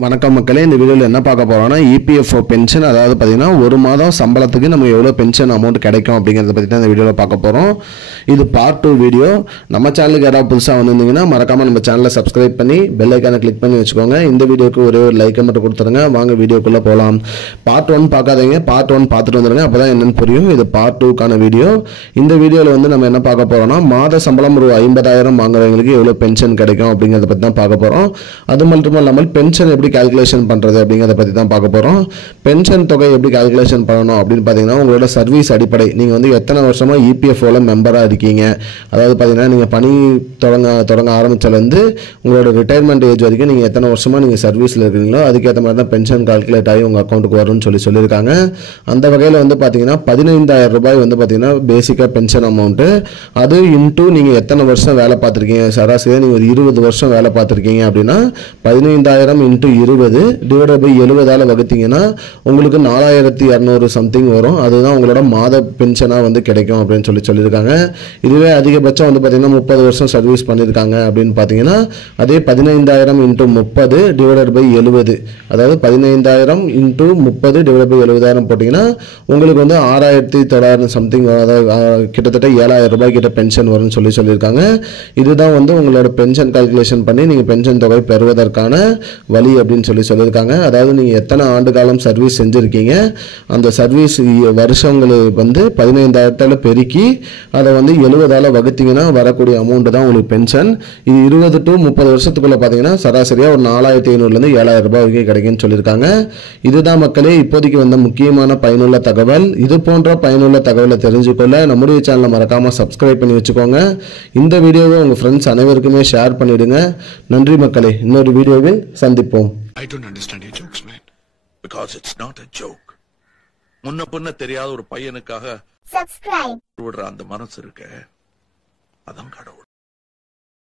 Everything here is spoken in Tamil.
வணக்கம் மக்களே, இந்த வீடியோவில் என்ன பார்க்க போகிறோம்னா இபிஎஃப்ஓ பென்ஷன், அதாவது பார்த்தீங்கன்னா ஒரு மாதம் சம்பளத்துக்கு நமக்கு எவ்வளோ பென்ஷன் அமௌண்ட் கிடைக்கும் அப்படிங்கிறத பற்றி தான் இந்த வீடியோவில் பார்க்க போகிறோம். இது பார்ட் 2 வீடியோ. நம்ம சேனலுக்கு யாராவது புதுசாக வந்திருந்தீங்கன்னா மறக்காமல் நம்ம சேனலை சப்ஸ்கிரைப் பண்ணி பெல் ஐக்கானை கிளிக் பண்ணி வச்சுக்கோங்க. இந்த வீடியோக்கு ஒரே ஒரு லைக்கை மட்டும் கொடுத்துருங்க. வாங்க வீடியோக்குள்ளே போகலாம். பார்ட் 1 பார்க்காதீங்க, பார்ட் 1 பார்த்துட்டு வந்துடுங்க, அப்போ தான் என்னென்னு புரியும். இது பார்ட் 2க்கான வீடியோ. இந்த வீடியோவில் வந்து நம்ம என்ன பார்க்க போகிறோம்னா மாத சம்பளம் ஒரு 50,000 வாங்குறவங்களுக்கு எவ்வளோ பென்ஷன் கிடைக்கும் அப்படிங்கிறத பற்றி தான் பார்க்க போகிறோம். அது மட்டும் இல்லாமல் பென்ஷன் எப்படி கால்குலேஷன் பண்ணுறது அப்படிங்கிறத பற்றி தான் பார்க்க போகிறோம். பென்ஷன் தொகை எப்படி கால்குலேஷன் பண்ணணும் அப்படின்னு பார்த்தீங்கன்னா உங்களோட சர்வீஸ் அடிப்படை. நீங்கள் வந்து எத்தனை வருஷமாக இபிஎஃப்ஓவில் மெம்பராக இருக்கீங்க, அதாவது பார்த்தீங்கன்னா நீங்கள் பணி தொடங்க ஆரம்பித்தலேருந்து உங்களோட ரிட்டையர்மெண்ட் ஏஜ் வரைக்கும் நீங்கள் எத்தனை வருஷமாக நீங்கள் சர்வீஸில் இருக்கீங்களோ அதுக்கேற்ற மாதிரி தான் பென்ஷன் கால்குலேட் ஆகி உங்கள் அக்கௌண்ட்டுக்கு வரும்னு சொல்லியிருக்காங்க. அந்த வகையில் வந்து பார்த்தீங்கன்னா 15,000 ரூபாய் வந்து பார்த்தீங்கன்னா பேசிக்காக பென்ஷன் அமௌண்ட்டு. அது இன்ட்டு நீங்கள் எத்தனை வருஷம் வேலை பார்த்துருக்கீங்க, சராசரியாக நீங்கள் ஒரு 20 வருஷம் வேலை பார்த்துருக்கீங்க அப்படின்னா 15,000 இன்ட்டு 20 டிவைட் பை 70ஆல் வகுத்தீங்கன்னா உங்களுக்கு 4,200 சம்திங் வரும். அதுதான் உங்களோட மாத பென்ஷனாக வந்து கிடைக்கும் அப்படின்னு சொல்லியிருக்காங்க. இதுவே அதிகபட்சம் வந்து பார்த்தீங்கன்னா 30 வருஷம் சர்வீஸ் பண்ணியிருக்காங்க அப்படின்னு பார்த்தீங்கன்னா அதே 15,000 இன்ட்டு 30 டிவைட் பை 70, அதாவது 15,000 இன்ட்டு 30 டிவைட் பை 70,000 போட்டிங்கன்னா உங்களுக்கு வந்து 6,900 சம்திங், அதாவது கிட்டத்தட்ட 7,000 ரூபாய் கிட்ட பென்ஷன் வரும்னு சொல்லியிருக்காங்க. இதுதான் வந்து உங்களோட பென்ஷன் கால்குலேஷன் பண்ணி நீங்கள் பென்ஷன் தொகை பெறுவதற்கான வழி அப்படின்னு சொல்லியிருக்காங்க. அதாவது நீங்கள் எத்தனை ஆண்டு காலம் சர்வீஸ் செஞ்சுருக்கீங்க, அந்த சர்வீஸ் வருஷங்களை வந்து 15,000 பெருக்கி அதை வந்து 70ஆல் வகுத்தீங்கன்னா வரக்கூடிய அமௌண்ட் தான் உங்களுக்கு பென்ஷன். இது 20 to 30 வருஷத்துக்குள்ளே பார்த்தீங்கன்னா சராசரியாக ஒரு 4,500லேருந்து 7,000 ரூபாய் வரைக்கும் கிடைக்குன்னு சொல்லியிருக்காங்க. இதுதான் மக்களே இப்போதைக்கு வந்த முக்கியமான பயனுள்ள தகவல். இது போன்ற பயனுள்ள தகவலை தெரிஞ்சுக்கொள்ள நம்முடைய சேனலை மறக்காமல் சப்ஸ்கிரைப் பண்ணி வச்சுக்கோங்க. இந்த வீடியோவை உங்கள் ஃப்ரெண்ட்ஸ் அனைவருக்குமே ஷேர் பண்ணிவிடுங்க. நன்றி மக்களே, இன்னொரு வீடியோவில் சந்திப்போம். I don't understand your jokes, man. Because it's not a joke. முன்ன பின்ன தெரியாத ஒரு பையனுக்காக subscribe விடுற அந்த மனசு இருக்க, அதான் கடவுள்.